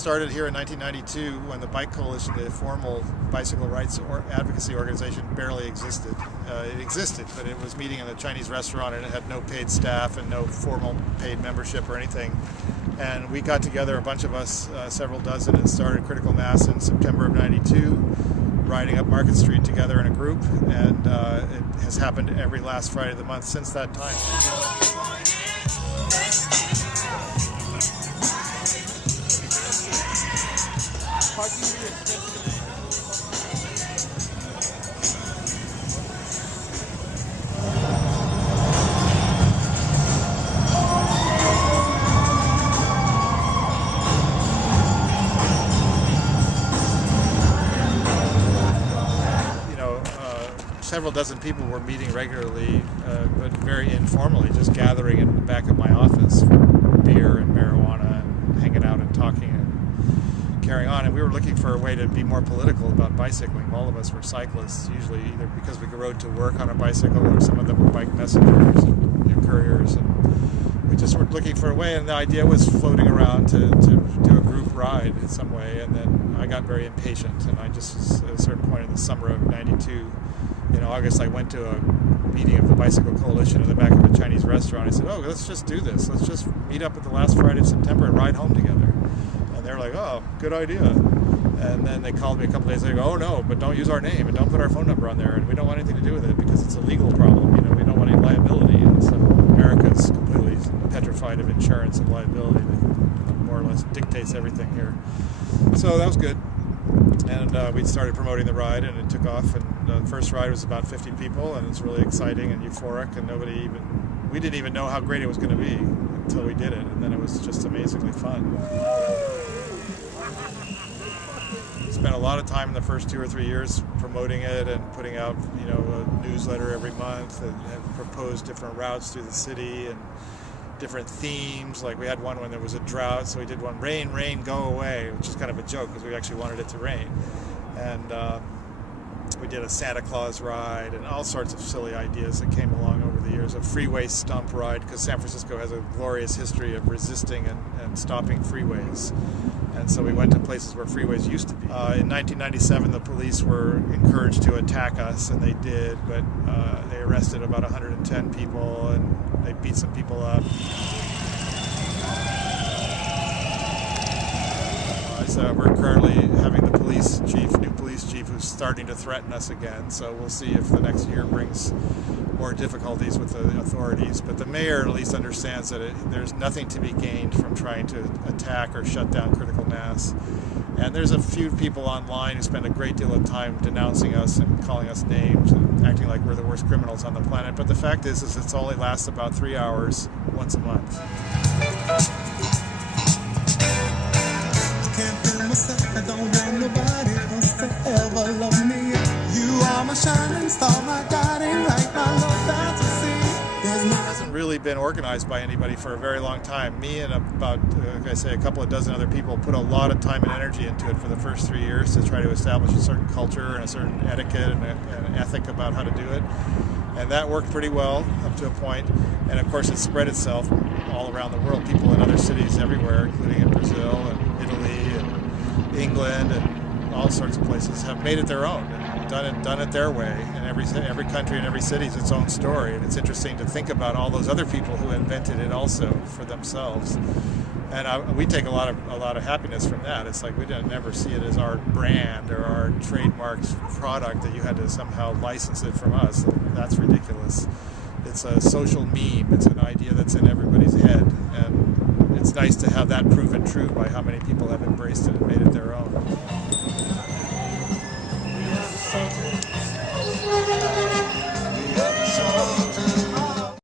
started here in 1992 when the Bike Coalition, the formal bicycle rights advocacy organization, barely existed. It existed, but it was meeting in a Chinese restaurant and it had no paid staff and no formal paid membership or anything. And we got together, a bunch of us, several dozen, and started Critical Mass in September of '92, riding up Market Street together in a group, and it has happened every last Friday of the month since that time. Several dozen people were meeting regularly, but very informally, just gathering in the back of my office for beer and marijuana and hanging out and talking and carrying on. And we were looking for a way to be more political about bicycling. All of us were cyclists, usually either because we rode to work on a bicycle or some of them were bike messengers and couriers. And we just were looking for a way, and the idea was floating around to do a group ride in some way. And then I got very impatient, and I just, at a certain point in the summer of '92, in August, I went to a meeting of the Bicycle Coalition in the back of a Chinese restaurant. I said, oh, let's just do this. Let's just meet up at the last Friday of September and ride home together. And they're like, oh, good idea. And then they called me a couple days later, oh no, but don't use our name and don't put our phone number on there, and we don't want anything to do with it because it's a legal problem. You know, we don't want any liability. And so America's completely petrified of insurance and liability. That more or less dictates everything here. So that was good. And we started promoting the ride, and it took off. And the first ride was about 50 people, and it's really exciting and euphoric. And we didn't even know how great it was going to be until we did it, and then it was just amazingly fun. Spent a lot of time in the first 2 or 3 years promoting it and putting out, a newsletter every month, and proposed different routes through the city and different themes. Like we had one when there was a drought, so we did one, rain, rain, go away, which is kind of a joke because we actually wanted it to rain. And we did a Santa Claus ride and all sorts of silly ideas that came along over the years. A freeway stump ride, because San Francisco has a glorious history of resisting and stopping freeways. And so we went to places where freeways used to be. In 1997, the police were encouraged to attack us, and they did, but they arrested about 110 people, and they beat some people up. So we're currently having the new police chief, who's starting to threaten us again. So we'll see if the next year brings more difficulties with the authorities. But the mayor at least understands that there's nothing to be gained from trying to attack or shut down Critical Mass. And there's a few people online who spend a great deal of time denouncing us and calling us names and acting like we're the worst criminals on the planet. But the fact is it only lasts about 3 hours once a month. I don't want nobody else to ever love me. You are my shining star, my guiding light, my love that's a sea. It hasn't really been organized by anybody for a very long time. Me and about, like I say, a couple of dozen other people put a lot of time and energy into it for the first 3 years to try to establish a certain culture and a certain etiquette and an ethic about how to do it. And that worked pretty well up to a point. And of course it spread itself all around the world. People in other cities everywhere, including in Brazil and Italy and England and all sorts of places, have made it their own and done it their way. And every country and every city is its own story. And it's interesting to think about all those other people who invented it also for themselves. And we take a lot of happiness from that. It's like we never see it as our brand or our trademarked product that you had to somehow license it from us. That's ridiculous. It's a social meme. It's an idea that's in everybody's head. And it's nice to have that proven true by how many people have embraced it and made it their own.